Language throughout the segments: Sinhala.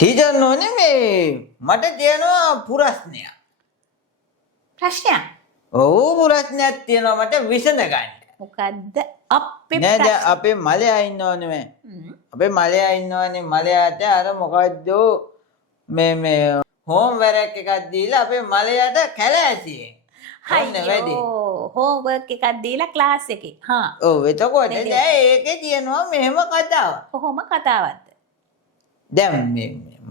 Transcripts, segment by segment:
ටීචර් නෝනේ මේ මට තියෙනවා ප්‍රශ්නයක්. ප්‍රශ්නයක්? ඔව් ප්‍රශ්නයක් තියෙනවා මට විසඳ ගන්න. මොකද්ද අපේ නේද අපේ මලයා ඉන්නවනේ මේ. අපේ මලයා ඉන්නවනේ මලයාට අර මොකද්ද මේ හෝම්වර්ක් එකක් දීලා අපේ මලයාට කැලෑසියෙන්. අයියෝ හෝම්වර්ක් එකක් දීලා ක්ලාස් එකේ. හා. ඔව් එතකොට දැන් ඒකේ තියෙනවා මෙහෙම කතාවක්. කොහොම කතාවක්ද? දැන්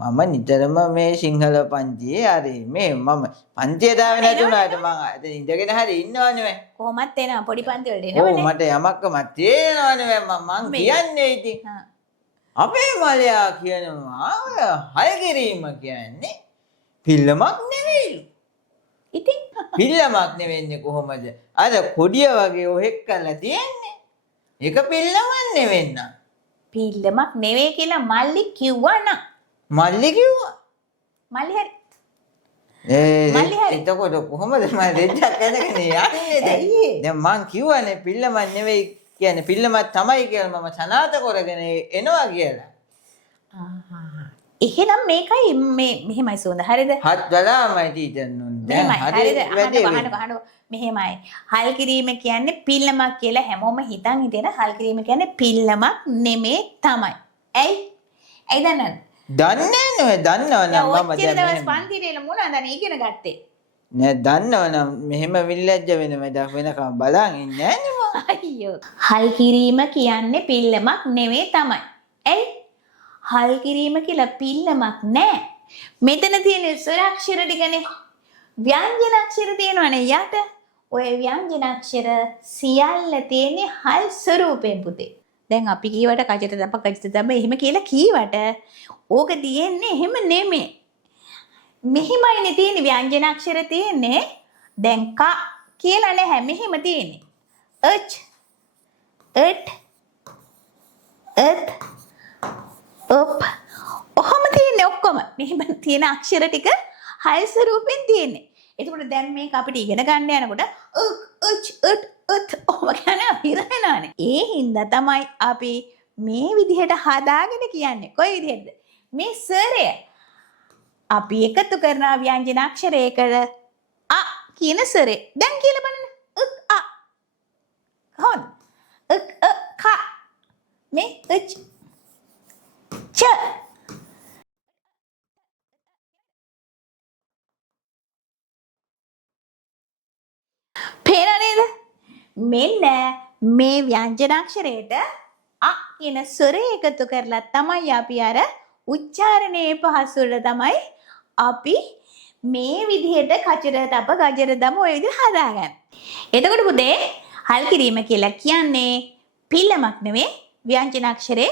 මම නිතරම මේ සිංහල පන්තියේ හරි මේ මම පන්තියට ආවේ නැතුණාට මම අද ඉඳගෙන හරි ඉන්නවනේ මේ. කොහොමත් එනවා පොඩි පන්ති වලට ඔව් එනවනේ. මට යමක්කම තේරෙනවනේ මම කියන්නේ ඉතින්. අපේ මලයා කියනවා හය කිරීම කියන්නේ පිල්ලමක් නෙවෙයිලු. ඉතින් පිල්ලමක් නෙවෙන්නේ කොහොමද? අර කොඩිය වගේ ඔහෙක් කරලා තියෙන්නේ. ඒක පිල්ලමක් නෙවෙන්න. පිල්ලමක් නෙවෙයි කියලා මල්ලි කිව්වා නම්. මල්ලි කිව්වා. මල්ලි හරි. මල්ලි හරි. එතකොට කොහොමද මම දෙච්චක් ඇදගෙන යන්නේ? දැන් මං කිව්වනේ පිල්ලමක් නෙවෙයි කියන්නේ පිල්ලමක් තමයි කියලා මම සනාත කරගෙන එනවා කියලා. එහෙනම් මේකයි මේ මෙහෙමයි සෝඳ හරිද? හත් වෙලාමයි ටීචර් නුන්. දැන් හරි අහන්න මෙහෙමයි. හල් කිරීම කියන්නේ පිල්ලමක් කියලා හැමෝම හිතන් හිටින හල් කිරීම කියන්නේ පිල්ලමක් නෙමේ තමයි. ඇයි? ඇයි දන්නවද? දන්නේ නෑ දන්නවනම් මම දැන් දවස් පන්තිරේල මොනවද අනේ ඉගෙන ගත්තේ? නෑ දන්නවනම් මෙහෙම විල්ලැජ්ජ වෙන වැඩක් වෙනකම් බලන් ඉන්නේ නෑනේ මම. අයියෝ. හල් කිරීම කියන්නේ පිල්ලමක් නෙමේ තමයි. ඇයි? හල් කිරීම කියලා පිල්ලමක් නෑ. මෙතන තියෙන ස්වරාක්ෂර ටිකනේ. ව්‍යංජන අක්ෂර තියෙනවනේ යට. ඔය ව්‍යංජන අක්ෂර සියල්ල තියෙන්නේ හල් ස්වරූපයෙන් පුතේ. දැන් අපි කීවට කජට දප එහෙම කියලා කීවට ඕක තියෙන්නේ එහෙම නෙමෙයි. මෙහිමයිනේ තියෙන්නේ ව්‍යංජන අක්ෂර තියෙන්නේ. දැන් ක කියලා නැහැ මෙහෙම තියෙන්නේ. ච් ට් ත් ඔප් ඔහොම තියෙන්නේ ඔක්කොම. මෙහෙම තියෙන අක්ෂර ටික හල් ස්වරූපෙන් තියෙන්නේ. එතකොට දැන් මේක අපිට ඉගෙන ගන්න යනකොට ඔහොම කියන හිරෙනානේ. ඒ හින්දා තමයි අපි මේ විදිහට හදාගෙන කියන්නේ. කොයි විදිහටද? මේ සරය අපි එකතු කරන ව්‍යංජන අක්ෂරයකට අ කියන සරේ. දැන් කියලා බලන්න. අ කොහොමද? ක මේ ච පේනවද නේද? මෙන්න මේ ව්‍යංජනාක්ෂරයට අ කියන ස්වරය එකතු කරලා තමයි අපි අර උච්චාරණයේ පහසුවට තමයි අපි මේ විදිහට කචර තප ගජර දම ඔය විදිහට හදාගන්නේ. එතකොට පුතේ හල් කිරීම කියලා කියන්නේ පිල්ලමක් නෙවෙයි ව්‍යංජනාක්ෂරේ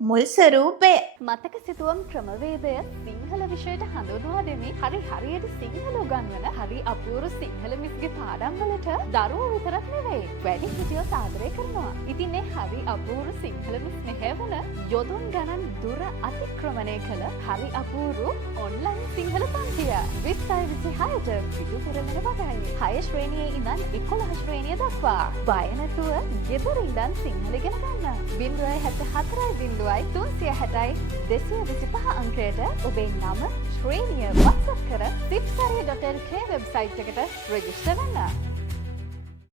මුල් ස්වරූපය. මතක සිතුවම් ක්‍රමවේදය සිංහල විෂයට හඳුන්වා දෙමින් හරියට සිංහල උගන්වන හරි අපූර්ව සිංහල මිස්ගේ පාඩම් වලට දරුවෝ විතරක් නෙවෙයි වැඩිහිටියෝ සාදරය කරනවා. ඉතින් මේ හරි අපූර්ව සිංහල මිස් මෙහෙවන යොදුන් ගණන් දුර අතික්‍රමණය කළ හරි අපූර්ව ඔන්ලයින් සිංහල පන්තිය 2026ට පිටු පෙරළෙන වගයි. 6 ශ්‍රේණියේ ඉඳන් 11 ශ්‍රේණිය දක්වා බය නැතුව ගෙදර ඉඳන් සිංහල ඉගෙන ගන්න. 074 360 අංකයට ඔබේ නම ශ්‍රේණිය WhatsApp කර tipsarya.lk වෙබ්සයිට් එකට රෙජිස්ටර් වෙන්න.